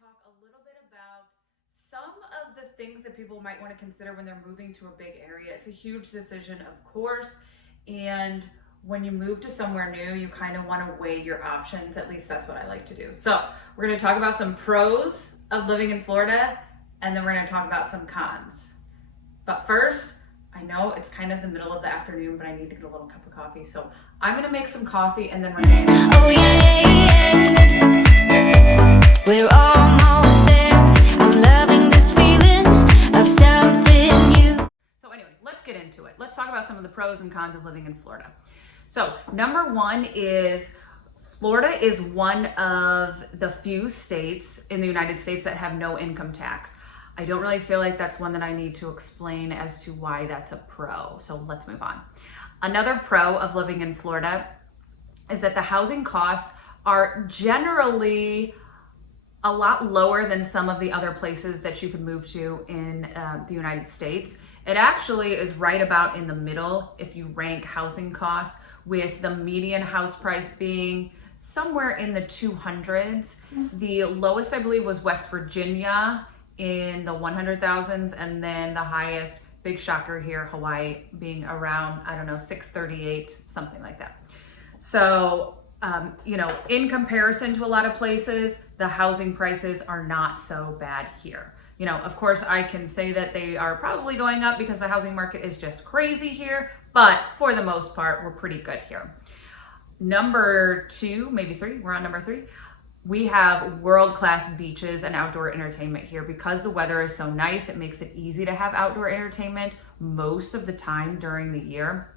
talk a little bit about some of the things that people might want to consider when they're moving to a big area. It's a huge decision, of course, and when you move to somewhere new, you kind of want to weigh your options. At least that's what I like to do. So we're going to talk about some pros of living in Florida, and then we're going to talk about some cons. But first, I know it's kind of the middle of the afternoon, but I need to get a little cup of coffee. So I'm going to make some coffee, and then we're going to... Oh yeah, we're almost there. I'm loving this feeling of something new. So anyway, let's get into it. Let's talk about some of the pros and cons of living in Florida. So number one is Florida is one of the few states in the United States that have no income tax. I don't really feel like that's one that I need to explain as to why that's a pro. So let's move on. Another pro of living in Florida is that the housing costs are generally a lot lower than some of the other places that you could move to in the United States. It actually is right about in the middle if you rank housing costs, with the median house price being somewhere in the 200s. The lowest, I believe, was West Virginia in the 100,000s, and then the highest, big shocker here, Hawaii, being around, I don't know, 638, something like that. So, in comparison to a lot of places, the housing prices are not so bad here. Of course, I can say that they are probably going up because the housing market is just crazy here, but for the most part, we're pretty good here. Number two, maybe three, we're on number three. We have world-class beaches and outdoor entertainment here. Because the weather is so nice, it makes it easy to have outdoor entertainment most of the time during the year.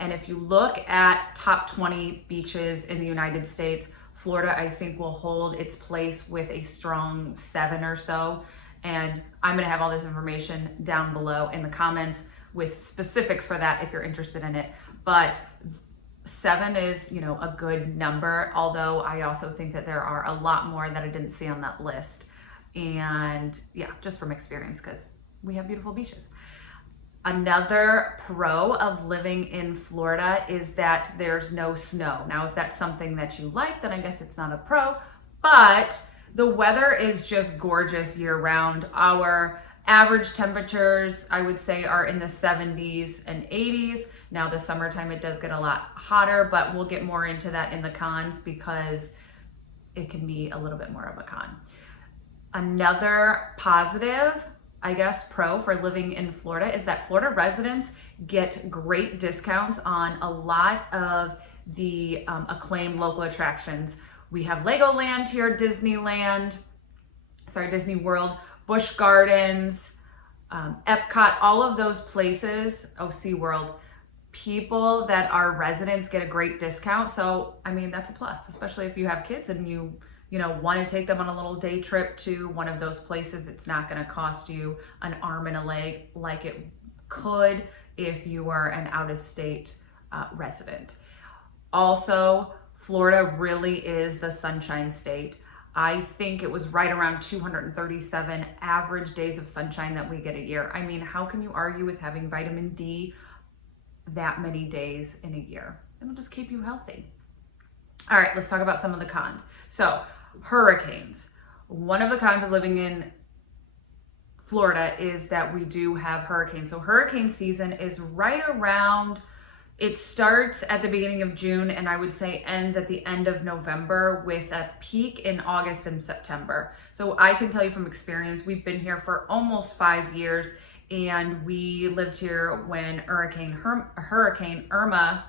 And if you look at top 20 beaches in the United States, Florida, I think, will hold its place with a strong 7 or so. And I'm going to have all this information down below in the comments with specifics for that if you're interested in it. But 7 is, a good number, although I also think that there are a lot more that I didn't see on that list. And yeah, just from experience, because we have beautiful beaches. Another pro of living in Florida is that there's no snow. Now, if that's something that you like, then I guess it's not a pro, but the weather is just gorgeous year round. Our average temperatures, I would say, are in the 70s and 80s. Now, the summertime, it does get a lot hotter, but we'll get more into that in the cons because it can be a little bit more of a con. Another positive, I guess, pro for living in Florida is that Florida residents get great discounts on a lot of the acclaimed local attractions. We have Legoland here, Disney World, Busch Gardens, Epcot, all of those places, SeaWorld. People that are residents get a great discount. So, that's a plus, especially if you have kids and you want to take them on a little day trip to one of those places. It's not going to cost you an arm and a leg like it could if you were an out-of-state resident. Also, Florida really is the sunshine state. I think it was right around 237 average days of sunshine that we get a year. How can you argue with having vitamin D that many days in a year? It'll just keep you healthy. All right, let's talk about some of the cons. So, hurricanes. One of the cons of living in Florida is that we do have hurricanes. So hurricane season is right around, it starts at the beginning of June and I would say ends at the end of November with a peak in August and September. So I can tell you from experience, we've been here for almost 5 years and we lived here when Hurricane Irma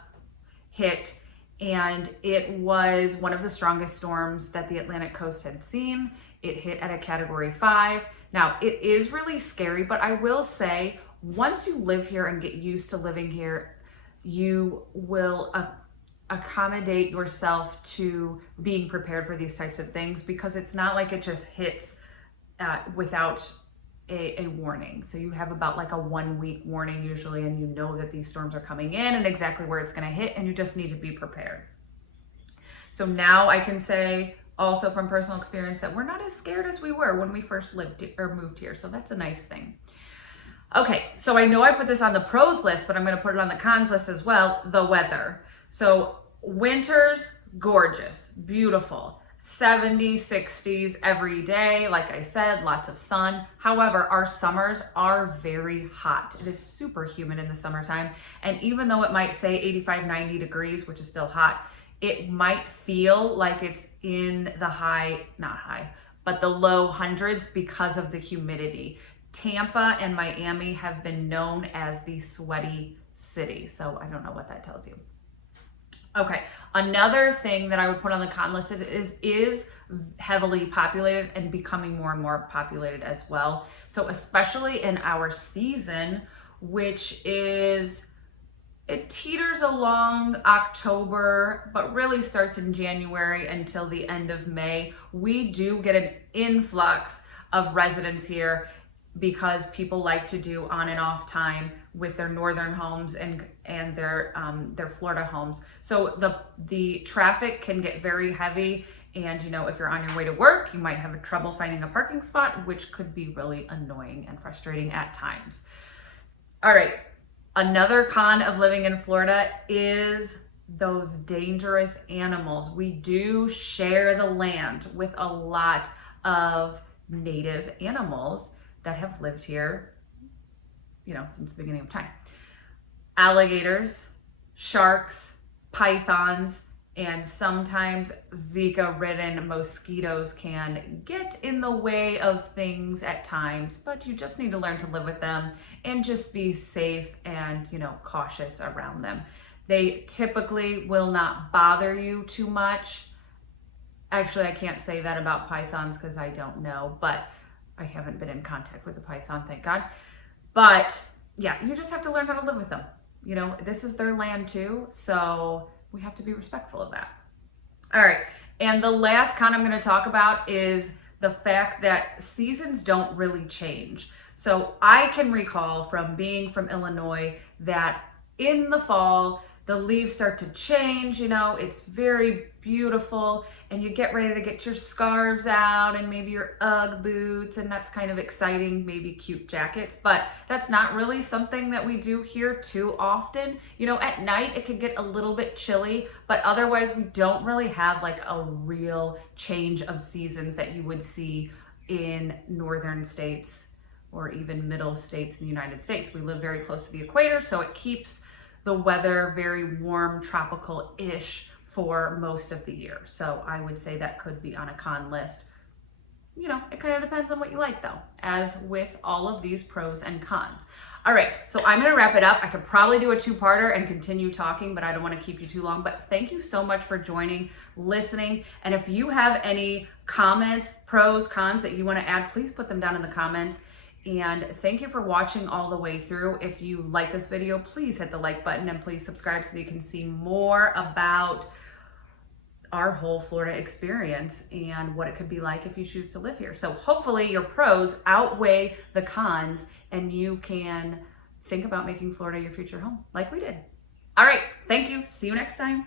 hit. And it was one of the strongest storms that the Atlantic coast had seen. It hit at a Category 5. Now, it is really scary, but I will say, once you live here and get used to living here, you will accommodate yourself to being prepared for these types of things, because it's not like it just hits without a warning. So you have about like a 1 week warning usually, and you know that these storms are coming in and exactly where it's going to hit, and you just need to be prepared. So now I can say also from personal experience that we're not as scared as we were when we first moved here. So that's a nice thing. Okay, so I know I put this on the pros list, but I'm going to put it on the cons list as well, the weather. So winters, gorgeous, beautiful. 70s, 60s every day. Like I said, lots of sun. However, our summers are very hot. It is super humid in the summertime. And even though it might say 85, 90 degrees, which is still hot, it might feel like it's in the but the low hundreds because of the humidity. Tampa and Miami have been known as the sweaty city. So I don't know what that tells you. Okay, another thing that I would put on the con list is heavily populated and becoming more and more populated as well. So especially in our season, which is, it teeters along October, but really starts in January until the end of May. We do get an influx of residents here because people like to do on and off time with their northern homes and their Florida homes. So the traffic can get very heavy, and you know, if you're on your way to work, you might have trouble finding a parking spot, which could be really annoying and frustrating at times. All right, another con of living in Florida is those dangerous animals. We do share the land with a lot of native animals that have lived here, you know, since the beginning of time. Alligators, sharks, pythons, and sometimes Zika-ridden mosquitoes can get in the way of things at times, but you just need to learn to live with them and just be safe and, you know, cautious around them. They typically will not bother you too much. Actually, I can't say that about pythons because I don't know, but I haven't been in contact with a python, thank God. But yeah, you just have to learn how to live with them. You know, this is their land too, so we have to be respectful of that. All right, and the last con I'm going to talk about is the fact that seasons don't really change. So I can recall from being from Illinois that in the fall, the leaves start to change, you know, it's very beautiful, and you get ready to get your scarves out and maybe your Ugg boots, and that's kind of exciting, maybe cute jackets, but that's not really something that we do here too often. You know, at night it can get a little bit chilly, but otherwise we don't really have like a real change of seasons that you would see in northern states or even middle states in the United States. We live very close to the equator, so it keeps the weather very warm, tropical-ish for most of the year. So I would say that could be on a con list. You know, it kind of depends on what you like though, as with all of these pros and cons. All right, so I'm gonna wrap it up. I could probably do a two-parter and continue talking, but I don't wanna keep you too long. But thank you so much for joining, listening. And if you have any comments, pros, cons that you wanna add, please put them down in the comments. And thank you for watching all the way through. If you like this video, please hit the like button and please subscribe so that you can see more about our whole Florida experience and what it could be like if you choose to live here. So hopefully your pros outweigh the cons and you can think about making Florida your future home like we did. All right, thank you. See you next time.